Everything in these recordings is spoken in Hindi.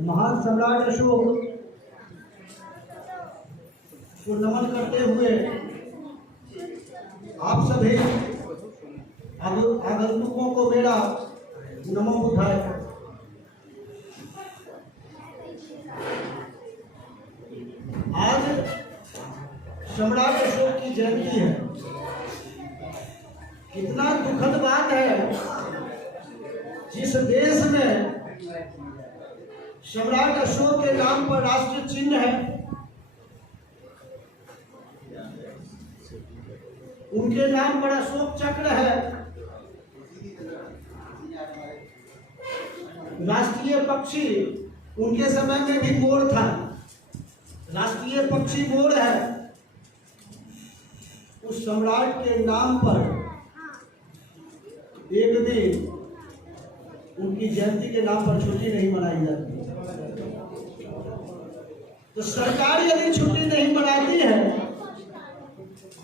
महान सम्राट अशोक को नमन करते हुए आप सभी आगंतुकों को मेरा नमो बुद्धाय। आज सम्राट अशोक की जयंती है। कितना दुखद बात है, जिस देश में सम्राट अशोक के नाम पर राष्ट्रीय चिन्ह है, उनके नाम पर अशोक चक्र है, राष्ट्रीय पक्षी उनके समय में भी मोर था, राष्ट्रीय पक्षी मोर है। उस सम्राट के नाम पर एक दिन उनकी जयंती के नाम पर छुट्टी नहीं मनाई जाती। तो सरकार यदि छुट्टी नहीं मनाती है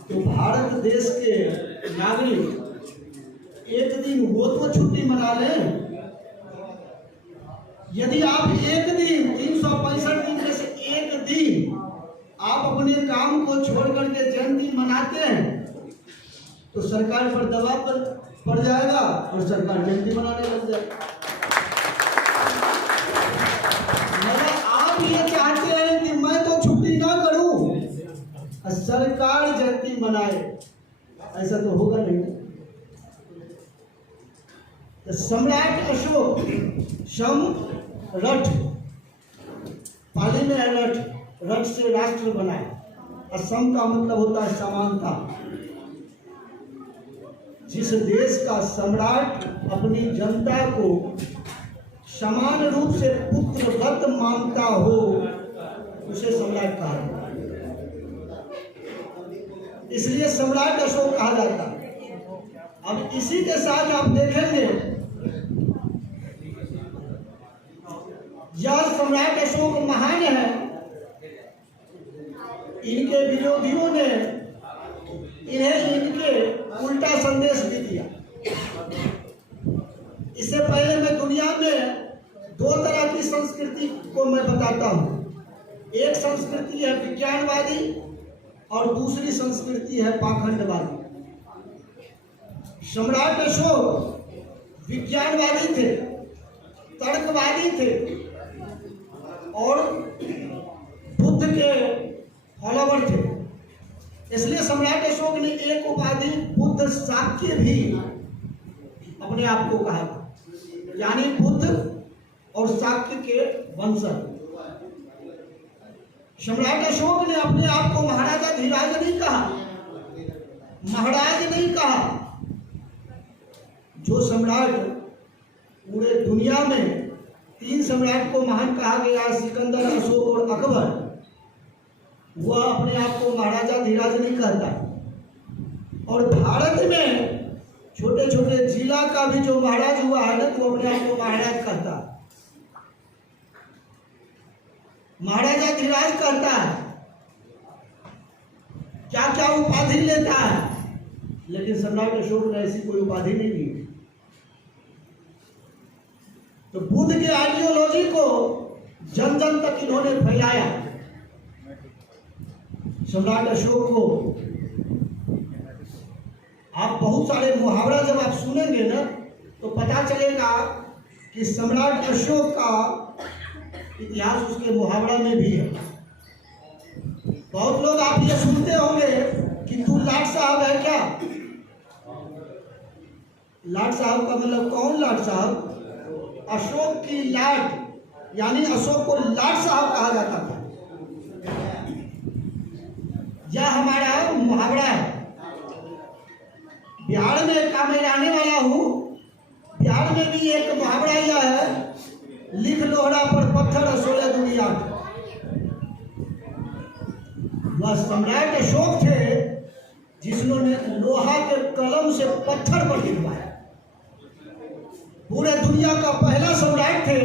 तो भारत देश के नागरिक एक दिन वो तो छुट्टी मना लें। यदि आप एक दिन 365 दिन में से एक दिन आप अपने काम को छोड़ करके जयंती मनाते हैं तो सरकार पर दबाव पड़ जाएगा और सरकार जयंती मनाने लग जाएगी। मगर आप ये चाहते हैं कि मैं तो छुट्टी ना करूं, सरकार जयंती मनाए, ऐसा तो होगा नहीं। तो सम्राट अशोक रथ, पाली में है रथ, रथ से राष्ट्र बनाए। असम का मतलब होता है समानता। जिस देश का सम्राट अपनी जनता को समान रूप से पुत्रवत मानता हो उसे सम्राट कहा जाता है। इसलिए सम्राट अशोक कहा जाता है। अब इसी के साथ आप देखेंगे यह सम्राट अशोक महान है। इनके विरोधियों ने इन्हें इनके उल्टा संदेश भी दिया। इससे पहले मैं दुनिया में दो तरह की संस्कृति को मैं बताता हूँ। एक संस्कृति है विज्ञानवादी और दूसरी संस्कृति है पाखंडवादी। सम्राट अशोक विज्ञानवादी थे, तर्कवादी थे और बुद्ध के फॉलोवर थे। इसलिए सम्राट अशोक ने एक उपाधि बुद्ध शाक्य भी अपने आप को कहा था, यानी बुद्ध और शाक्य के वंशज। सम्राट अशोक ने अपने आप को महाराजा धीराज नहीं कहा, महाराज नहीं कहा। जो सम्राट पूरे दुनिया में 3 सम्राट को महान कहा गया, सिकंदर, अशोक और अकबर, वह अपने आप को महाराजा धीराज नहीं कहता। और भारत में छोटे छोटे जिला का भी जो महाराज हुआ है ना, तो अपने आप को महाराज कहता है, महाराजा धीराज कहता है, क्या क्या उपाधि लेता है। लेकिन सम्राट अशोक ने ऐसी कोई उपाधि नहीं ली। तो बुद्ध के आइडियोलॉजी को जन जन तक इन्होंने फैलाया। सम्राट अशोक को आप बहुत सारे मुहावरा जब आप सुनेंगे ना तो पता चलेगा कि सम्राट अशोक का इतिहास उसके मुहावरा में भी है। बहुत लोग आप ये सुनते होंगे कि तू लाट साहब है क्या। लाट साहब का मतलब कौन लाट साहब? अशोक की लाट, यानी अशोक को लाट साहब कहा जाता था। यह हमारा मुहावरा है। बिहार में का मैं रहने वाला हूँ। बिहार में भी एक मुहावरा यह है, लिख लोहड़ा पर पत्थर असोले दुनिया। वह सम्राट अशोक थे जिन्होंने लोहा के कलम से पत्थर पर लिखवाया। पूरे दुनिया का पहला सम्राट थे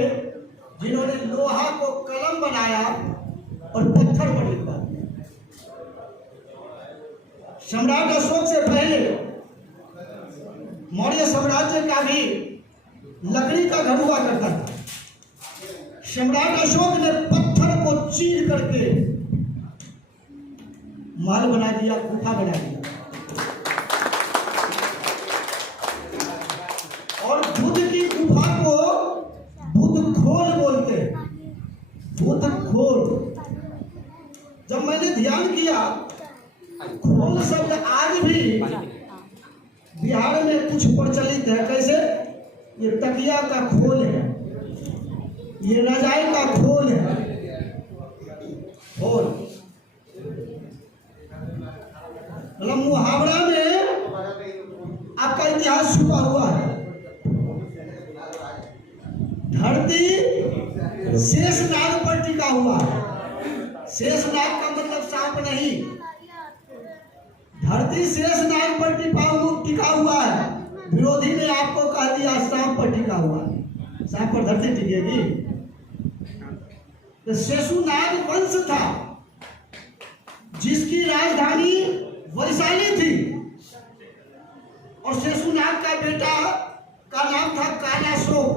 जिन्होंने लोहा को कलम बनाया और पत्थर पर लिखवाया। सम्राट अशोक से पहले मौर्य साम्राज्य का भी लकड़ी का घर हुआ करता था। सम्राट अशोक ने पत्थर को चीर करके महल बना दिया, गुफा बना दिया। और बुद्ध की गुफा को बुद्ध खोल बोलते हैं, बुद्ध खोल। जब मैंने ध्यान किया, खोल शब्द आज भी बिहार में कुछ प्रचलित है। कैसे? ये तकिया का खोल है, ये रजाई का खोल है, खोल मतलब मुहावरा में आपका इतिहास छुपा हुआ है। धरती शेषनाग पर टिका हुआ है। शेषनाग का मतलब सांप नहीं, धरती शेषनाग पर टिका हुआ है। विरोधी ने आपको कह दिया सांप पर टिका हुआ है, सांप पर धरती टिकेगी? तो शेषनाग वंश था जिसकी राजधानी वैशाली थी, और शेषनाग का बेटा का नाम था कालाशोक,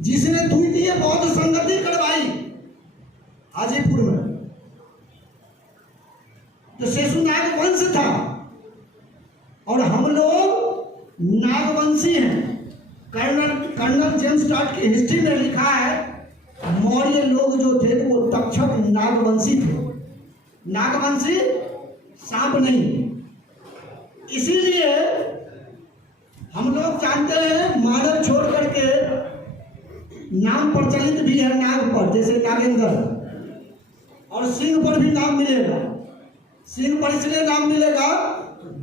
जिसने द्वितीय बौद्ध संगति करवाई हाजीपुर में। तो शेषनाग वंश था, और हम लोग नागवंशी हैं। कर्नल जेम्स टॉड की हिस्ट्री में लिखा है, मौर्य लोग जो थे वो तक्षक नागवंशी थे। नागवंशी सांप नहीं। इसीलिए हम लोग जानते हैं मानव छोड़ करके नाम प्रचलित भी है नाग पर, जैसे नागेंद्र, और सिंह पर भी नाम मिलेगा। सिंह पर इसलिए नाम मिलेगा,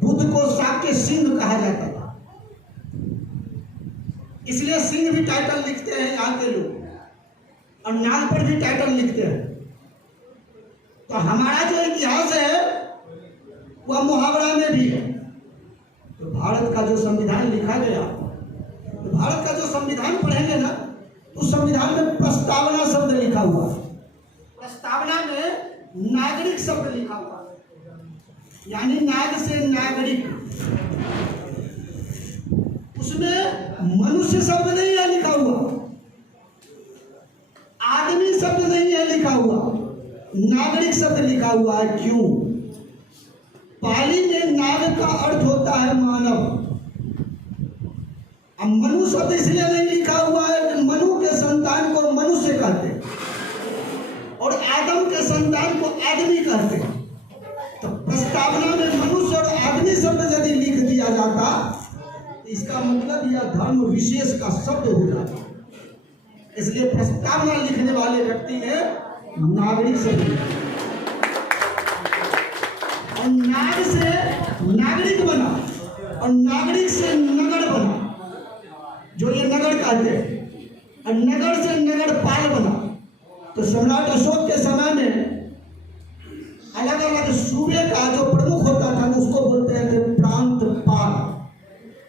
बुद्ध को शाक्य सिंह कहा जाता था, इसलिए सिंह भी टाइटल लिखते हैं यहाँ के लोग, और नाग पर भी टाइटल लिखते हैं। तो हमारा जो इतिहास है वह मुहावरा में भी है। तो भारत का जो संविधान लिखा गया, तो भारत का जो संविधान पढ़ेंगे ना, उस संविधान में प्रस्तावना शब्द लिखा हुआ है। प्रस्तावना में नागरिक शब्द लिखा हुआ है, यानी नाग से नागरिक। उसमें मनुष्य शब्द नहीं है लिखा हुआ, आदमी शब्द नहीं है लिखा हुआ, नागरिक शब्द लिखा हुआ है। क्यों? पाली में नाग का अर्थ होता है मानव। अब मनु शब्द इसलिए नहीं लिखा हुआ है कि मनु के संतान को मनुष्य कहते हैं, और आदम के संतान को आदमी कहते हैं। तो प्रस्तावना में मनुष्य और आदमी शब्द यदि लिख दिया जाता, तो इसका मतलब यह धर्म विशेष का शब्द हो जाता। इसलिए प्रस्तावना लिखने वाले व्यक्ति ने नागरिक शब्द लिखा, और नाग से नागरिक बना, और नागरिक से नगर बना, जो ये नगर कहते हैं, और नगर से नगर पाल बना। तो सम्राट अशोक के समय में